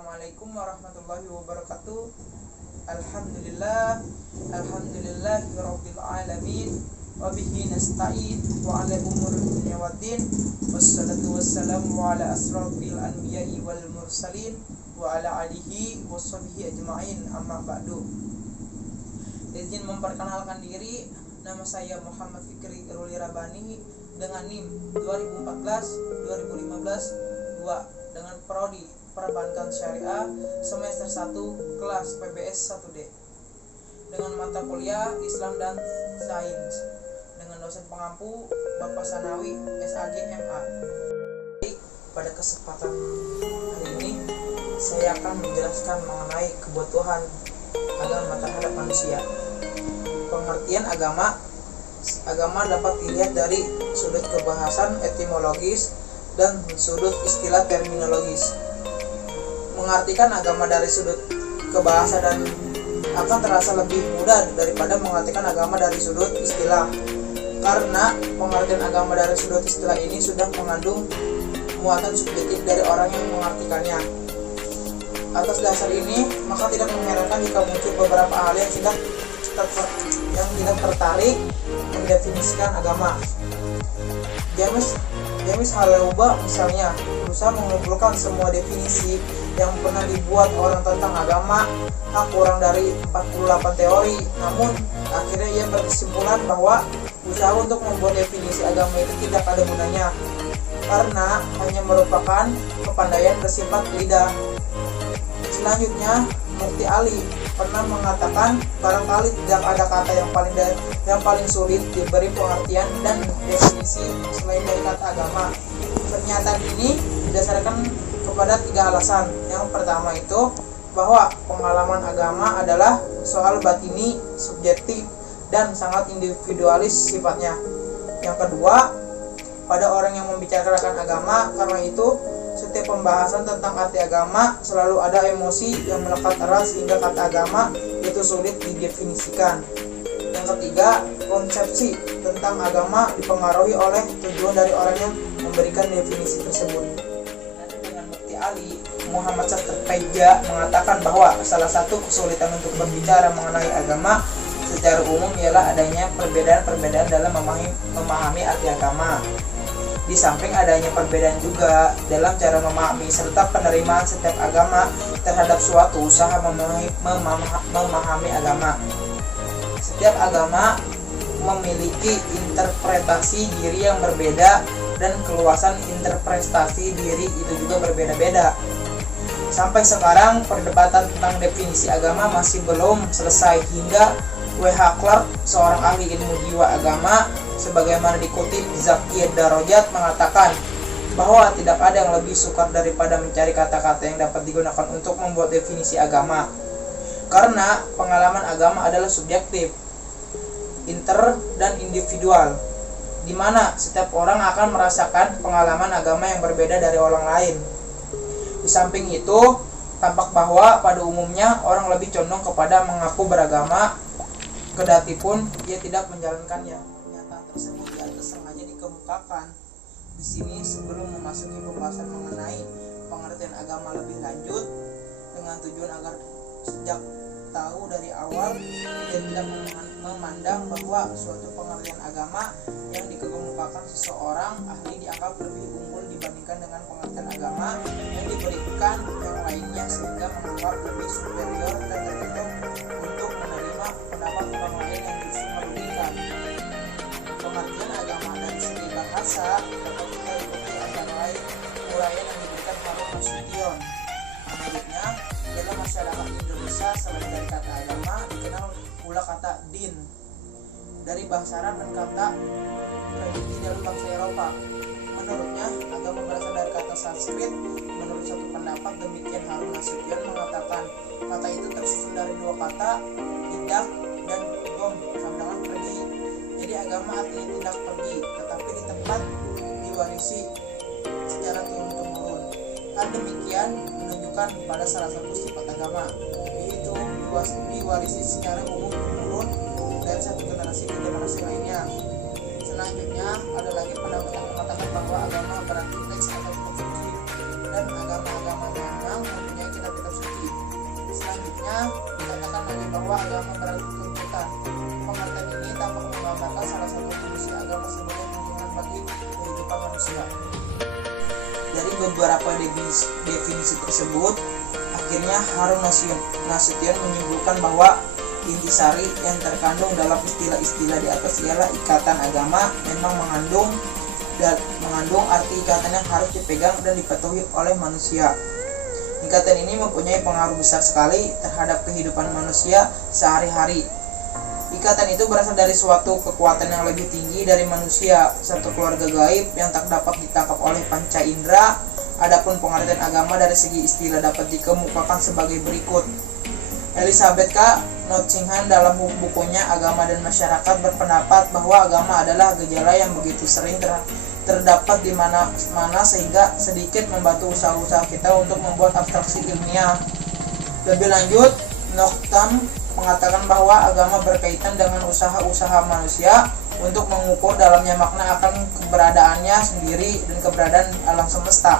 Assalamualaikum warahmatullahi wabarakatuh. Alhamdulillahirabbil alamin wa bihi nasta'in wa ala umuri dunya waddin wassalatu wassalamu ala asrofil anbiya'i wal mursalin wa ala alihi washabihi ajma'in, amma ba'du. Izin memperkenalkan diri, nama saya Muhammad Fikri Iruli Rabani dengan NIM 2014-2015 2 dengan prodi Perbankan Syariah semester 1 kelas PBS 1D dengan mata kuliah Islam dan Sains dengan dosen pengampu Bapak Sanawi SAG MA. Pada kesempatan hari ini saya akan menjelaskan mengenai kebutuhan agama terhadap manusia. Pengertian agama dapat dilihat dari sudut kebahasan etimologis dan sudut istilah terminologis. Mengartikan agama dari sudut kebahasa dan akan terasa lebih mudah daripada mengartikan agama dari sudut istilah, karena pengertian agama dari sudut istilah ini sudah mengandung muatan subjektif dari orang yang mengartikannya. Atas dasar ini, maka tidak mengherankan jika muncul beberapa ahli yang tidak tertarik mendefinisikan agama. James Haleuba misalnya berusaha mengumpulkan semua definisi yang pernah dibuat orang tentang agama, kurang dari 48 teori. Namun akhirnya ia berkesimpulan bahwa usaha untuk membuat definisi agama itu tidak ada gunanya, karena hanya merupakan kepandaian bersifat lidah. Selanjutnya, Mufti Ali pernah mengatakan barangkali tidak ada kata yang paling sulit diberi pengertian dan definisi selain dari kata agama. Pernyataan ini didasarkan kepada 3 alasan. Yang pertama itu bahwa pengalaman agama adalah soal batini, subjektif, dan sangat individualis sifatnya. Yang kedua, pada orang yang membicarakan agama, karena itu setiap pembahasan tentang arti agama selalu ada emosi yang melekat erat sehingga kata agama itu sulit didefinisikan. Yang ketiga, konsepsi tentang agama dipengaruhi oleh tujuan dari orang yang memberikan definisi tersebut. Dengan Mufti Ali, Muhammad Syafiq Paija mengatakan bahwa salah satu kesulitan untuk berbicara mengenai agama secara umum ialah adanya perbedaan-perbedaan dalam memahami arti agama. Di samping adanya perbedaan juga dalam cara memahami serta penerimaan setiap agama terhadap suatu usaha memahami agama. Setiap agama memiliki interpretasi diri yang berbeda dan keluasan interpretasi diri itu juga berbeda-beda. Sampai sekarang perdebatan tentang definisi agama masih belum selesai hingga W.H. Clark, seorang ahli ilmu jiwa agama, sebagaimana dikutip Zakir Darajat, mengatakan bahwa tidak ada yang lebih sukar daripada mencari kata-kata yang dapat digunakan untuk membuat definisi agama, karena pengalaman agama adalah subjektif, dan individual, di mana setiap orang akan merasakan pengalaman agama yang berbeda dari orang lain. Di samping itu, tampak bahwa pada umumnya orang lebih condong kepada mengaku beragama, kedati pun ia tidak menjalankannya. Pernyataan tersebut di atas sengaja dikemukakan di sini sebelum memasuki pembahasan mengenai pengertian agama lebih lanjut, dengan tujuan agar sejak tahu dari awal kita tidak memandang bahwa suatu pengertian agama yang dikemukakan seseorang ahli dianggap lebih unggul dibandingkan dengan pengertian agama yang diberikan yang lainnya, sehingga menganggap lebih superior dan tertutup untuk menerima pendapat orang lain yang justru merugikan. Pengertian agama dari segi bahasa dapat kita ikuti antara lain uraian yang diberikan Harun Nasution. Menurutnya, dalam masyarakat Indonesia selain dari kata agama dikenal pula kata din dari bahasa Arab dan kata religi dalam bahasa Eropa. Menurutnya, agama berasal dari kata Sanskrit. Menurut satu pendapat demikian, Harun Nasution mengatakan kata itu tersusun dari 2 kata, tidak dan gom, sama dengan pergi. Jadi agama artinya tidak pergi, tetapi di tempat diwarisi secara turun-temurun. Hal demikian menunjukkan pada salah satu sifat agama, yaitu diwarisi secara umum turun dari satu generasi ke generasi lainnya. Selanjutnya ada lagi pendapat yang mengatakan bahwa agama berarti teks atau fikih, dan agama-agama memang mempunyai kitab bahwa agama beragam tuntutan. Pengertian ini dapat menggambarkan salah satu fungsi agama sebagai tuntunan bagi kehidupan manusia. Dari beberapa definisi tersebut, akhirnya Harun Nasution menyimpulkan bahwa intisari yang terkandung dalam istilah-istilah di atas ialah ikatan agama memang mengandung arti ikatan yang harus dipegang dan dipatuhi oleh manusia. Ikatan ini mempunyai pengaruh besar sekali terhadap kehidupan manusia sehari-hari. Ikatan itu berasal dari suatu kekuatan yang lebih tinggi dari manusia, satu keluarga gaib yang tak dapat ditangkap oleh panca indera. Adapun pengertian agama dari segi istilah dapat dikemukakan sebagai berikut. Elizabeth K. Nottingham dalam bukunya Agama dan Masyarakat berpendapat bahwa agama adalah gejala yang begitu sering terdapat di mana-mana sehingga sedikit membantu usaha-usaha kita untuk membuat abstraksi ilmiah. Lebih lanjut, Noctam mengatakan bahwa agama berkaitan dengan usaha-usaha manusia untuk mengukur dalamnya makna akan keberadaannya sendiri dan keberadaan alam semesta.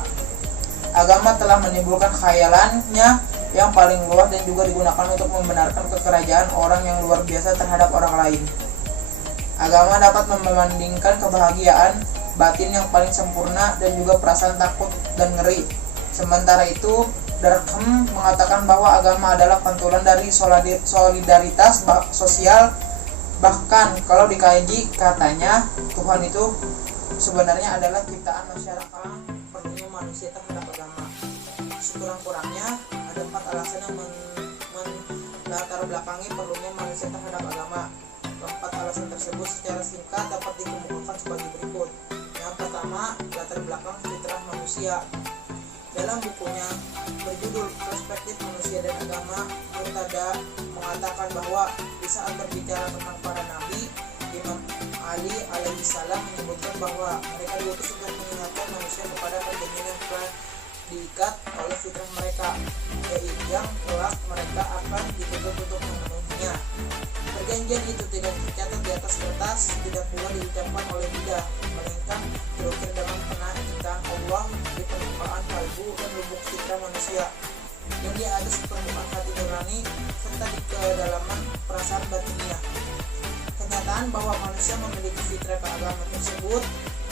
Agama telah menimbulkan khayalannya yang paling luas dan juga digunakan untuk membenarkan kekerajaan orang yang luar biasa terhadap orang lain. Agama dapat membandingkan kebahagiaan batin yang paling sempurna dan juga perasaan takut dan ngeri. Sementara itu, Durkheim mengatakan bahwa agama adalah pantulan dari solidaritas sosial. Bahkan kalau dikaji, katanya Tuhan itu sebenarnya adalah ciptaan masyarakat perlunya manusia terhadap agama. Sekurang-kurangnya ada 4 alasan yang melatar belakangi perlunya manusia terhadap agama. Keempat alasan tersebut secara singkat dapat dikemukakan sebagai berikut. Yang pertama, latar belakang fitrah manusia. Dalam bukunya berjudul Perspektif Manusia dan Agama, Murtada mengatakan bahwa di saat berbicara tentang para nabi, Imam Ali alaihissalam menyebutkan bahwa mereka diutus untuk mengingatkan manusia kepada perjanjian yang telah diikat oleh fitrah mereka, yaitu yang kelak mereka akan dituntut untuk memenuhinya. Perjanjian itu tidak tercatat di atas kertas, tidak pula diucapkan oleh lidah, melainkan diukir dengan pena ciptaan Allah di permukaan kalbu dan lubuk fitrah manusia, yang di atas permukaan hati nurani serta di kedalaman perasaan batiniah. Kenyataan bahwa manusia memiliki fitrah keagamaan tersebut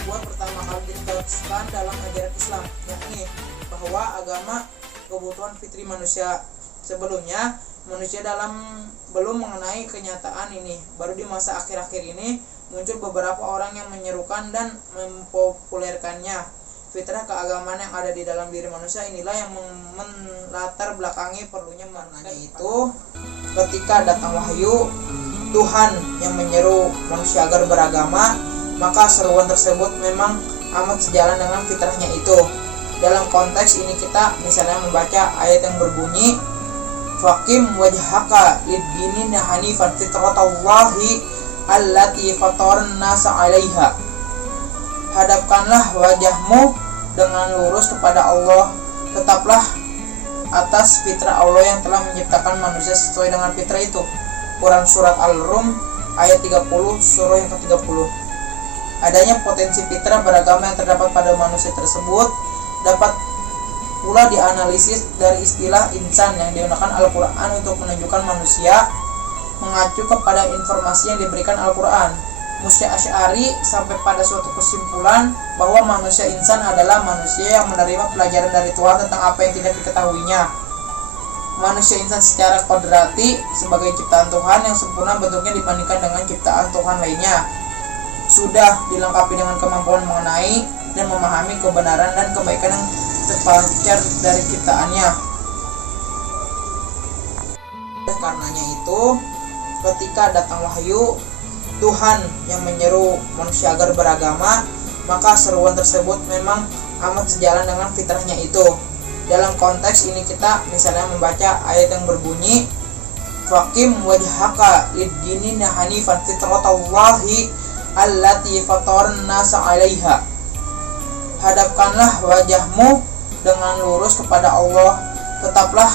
buat pertama kali ditegaskan dalam ajaran Islam, yakni bahwa agama kebutuhan fitri manusia. Sebelumnya manusia belum mengenai kenyataan ini. Baru di masa akhir-akhir ini muncul beberapa orang yang menyerukan dan mempopulerkannya. Fitrah keagamaan yang ada di dalam diri manusia inilah yang melatar belakangi perlunya maknanya itu. Ketika datang wahyu Tuhan yang menyeru manusia agar beragama, maka seruan tersebut memang amat sejalan dengan fitrahnya itu. Dalam konteks ini kita misalnya membaca ayat yang berbunyi Faqim wajhaka lid-dini hanifan fitratallahi allati fataran nasa 'alaiha. Hadapkanlah wajahmu dengan lurus kepada Allah, tetaplah atas fitrah Allah yang telah menciptakan manusia sesuai dengan fitrah itu. Quran Surat Al-Rum ayat 30 surah yang ke-30. Adanya potensi fitrah beragama yang terdapat pada manusia tersebut dapat pula dianalisis dari istilah insan yang digunakan Al-Quran untuk menunjukkan manusia, mengacu kepada informasi yang diberikan Al-Quran. Musyrik Asy'ari sampai pada suatu kesimpulan bahwa manusia insan adalah manusia yang menerima pelajaran dari Tuhan tentang apa yang tidak diketahuinya. Manusia insan secara kodrati sebagai ciptaan Tuhan yang sempurna bentuknya dibandingkan dengan ciptaan Tuhan lainnya, sudah dilengkapi dengan kemampuan mengenai dan memahami kebenaran dan kebaikan yang terpancar dari ciptaannya. Karenanya itu, ketika datang wahyu Tuhan yang menyeru manusia agar beragama, maka seruan tersebut memang amat sejalan dengan fitrahnya itu. Dalam konteks ini kita misalnya membaca ayat yang berbunyi Faqim wajhaka lid-dini hanifan fitratallahi allati fataran nasa 'alaiha. Hadapkanlah wajahmu dengan lurus kepada Allah, tetaplah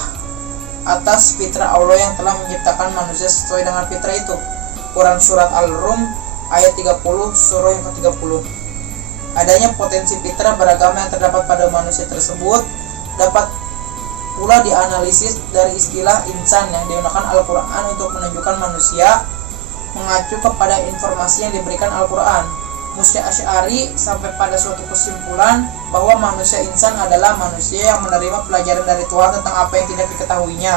atas fitrah Allah yang telah menciptakan manusia sesuai dengan fitrah itu. Quran Surat Al-Rum ayat 30 surah yang ke-30. Adanya potensi fitrah beragama yang terdapat pada manusia tersebut dapat pula dianalisis dari istilah insan yang digunakan Al-Quran untuk menunjukkan manusia mengacu kepada informasi yang diberikan Al-Quran. Musyrik Asy'ari sampai pada suatu kesimpulan bahwa manusia insan adalah manusia yang menerima pelajaran dari Tuhan tentang apa yang tidak diketahuinya.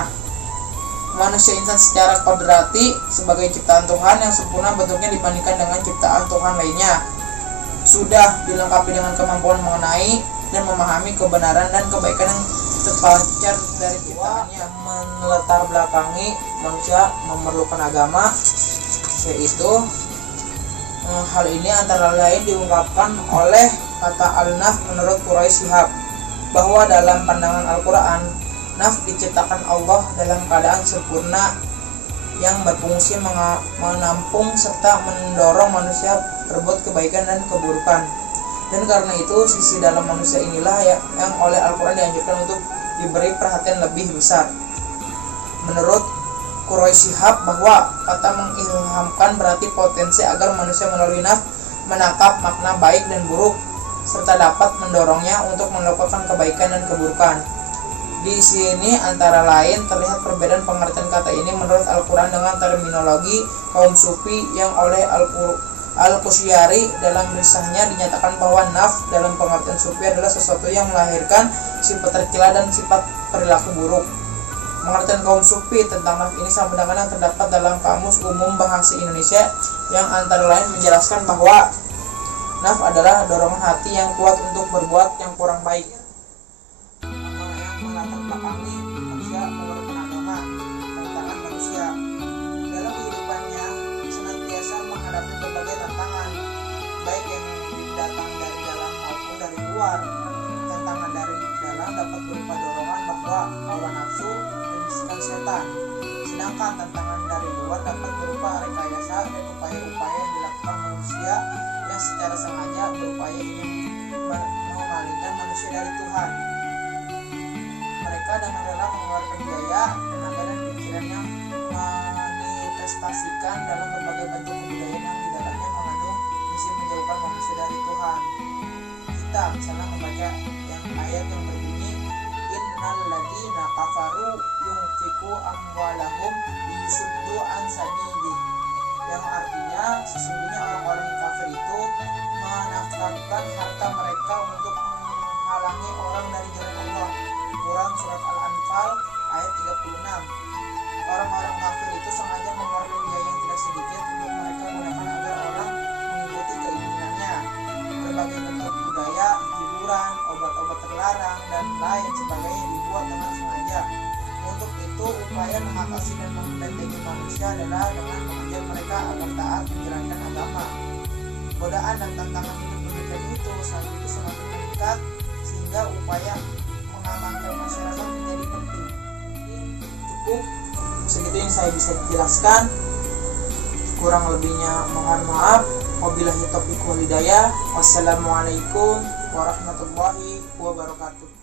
Manusia insan secara kodrati sebagai ciptaan Tuhan yang sempurna bentuknya dibandingkan dengan ciptaan Tuhan lainnya, sudah dilengkapi dengan kemampuan mengenai dan memahami kebenaran dan kebaikan yang terpancar dari ciptaannya. Melatar belakangi manusia memerlukan agama, yaitu hal ini antara lain diungkapkan oleh kata al-naf menurut Quraisy Shihab, bahwa dalam pandangan Al-Quran, naf diciptakan Allah dalam keadaan sempurna yang berfungsi menampung serta mendorong manusia berbuat kebaikan dan keburukan. Dan karena itu sisi dalam manusia inilah yang oleh Al-Quran dianjurkan untuk diberi perhatian lebih besar. Menurut Quraisy Shihab, bahwa kata mengilhamkan berarti potensi agar manusia melalui naf menangkap makna baik dan buruk serta dapat mendorongnya untuk melakukan kebaikan dan keburukan. Di sini antara lain terlihat perbedaan pengertian kata ini menurut Al-Quran dengan terminologi kaum sufi yang oleh Al-Qusyari dalam risahnya dinyatakan bahwa naf dalam pengertian sufi adalah sesuatu yang melahirkan sifat tercela dan sifat perilaku buruk. Pengertian kaum sufi tentang naf ini sama dengan yang terdapat dalam Kamus Umum Bahasa Indonesia yang antara lain menjelaskan bahwa naf adalah dorongan hati yang kuat untuk berbuat yang kurang baik. Yang melatar belakangi manusia memerlukan agama, tantangan manusia dalam kehidupannya senantiasa menghadapi berbagai tantangan, baik yang datang dari dalam maupun dari luar. Tantangan dari dalam dapat berupa dorongan bahwa hawa nafsu dan bisikan setan, sedangkan tantangan dari luar dapat berupa rekayasa dan upaya-upaya yang dilakukan manusia yang secara sengaja berupaya ingin mengalihkan manusia dari Tuhan. Mereka dengan rela mengeluarkan biaya, tenaga dan pikiran yang manifestasikan dalam berbagai bentuk kebudayaan yang di dalamnya mengandung misi menjauhkan manusia dari Tuhan. Kita misalnya membaca yang ayat yang berbunyi innal ladzina kafaru yunfiqu amwalahum liyusuddu an sabili, yang artinya sesungguhnya orang-orang kafir itu menafkahkan harta mereka untuk menghalangi orang dari jalan Allah. Quran surat Al-Anfal ayat 36. Orang-orang kafir itu sengaja mengeluarkan biaya yang tidak sedikit untuk mereka gunakan agar orang mengikuti keinginannya. Berbagai bentuk budaya, hiburan, obat-obat terlarang, dan lain sebagainya dibuat dengan sengaja. Untuk itu, upaya mengatasi dan membentengi manusia adalah dengan mengajar mereka agar taat menjalankan agama. Godaan dan tantangan hidup demikian itu saat itu semakin meningkat, sehingga upaya mengamankan masyarakat menjadi penting. Cukup segitu yang saya bisa jelaskan. Kurang lebihnya mohon maaf. Wabillahi taufiq wal hidayah. Wassalamualaikum warahmatullahi wabarakatuh.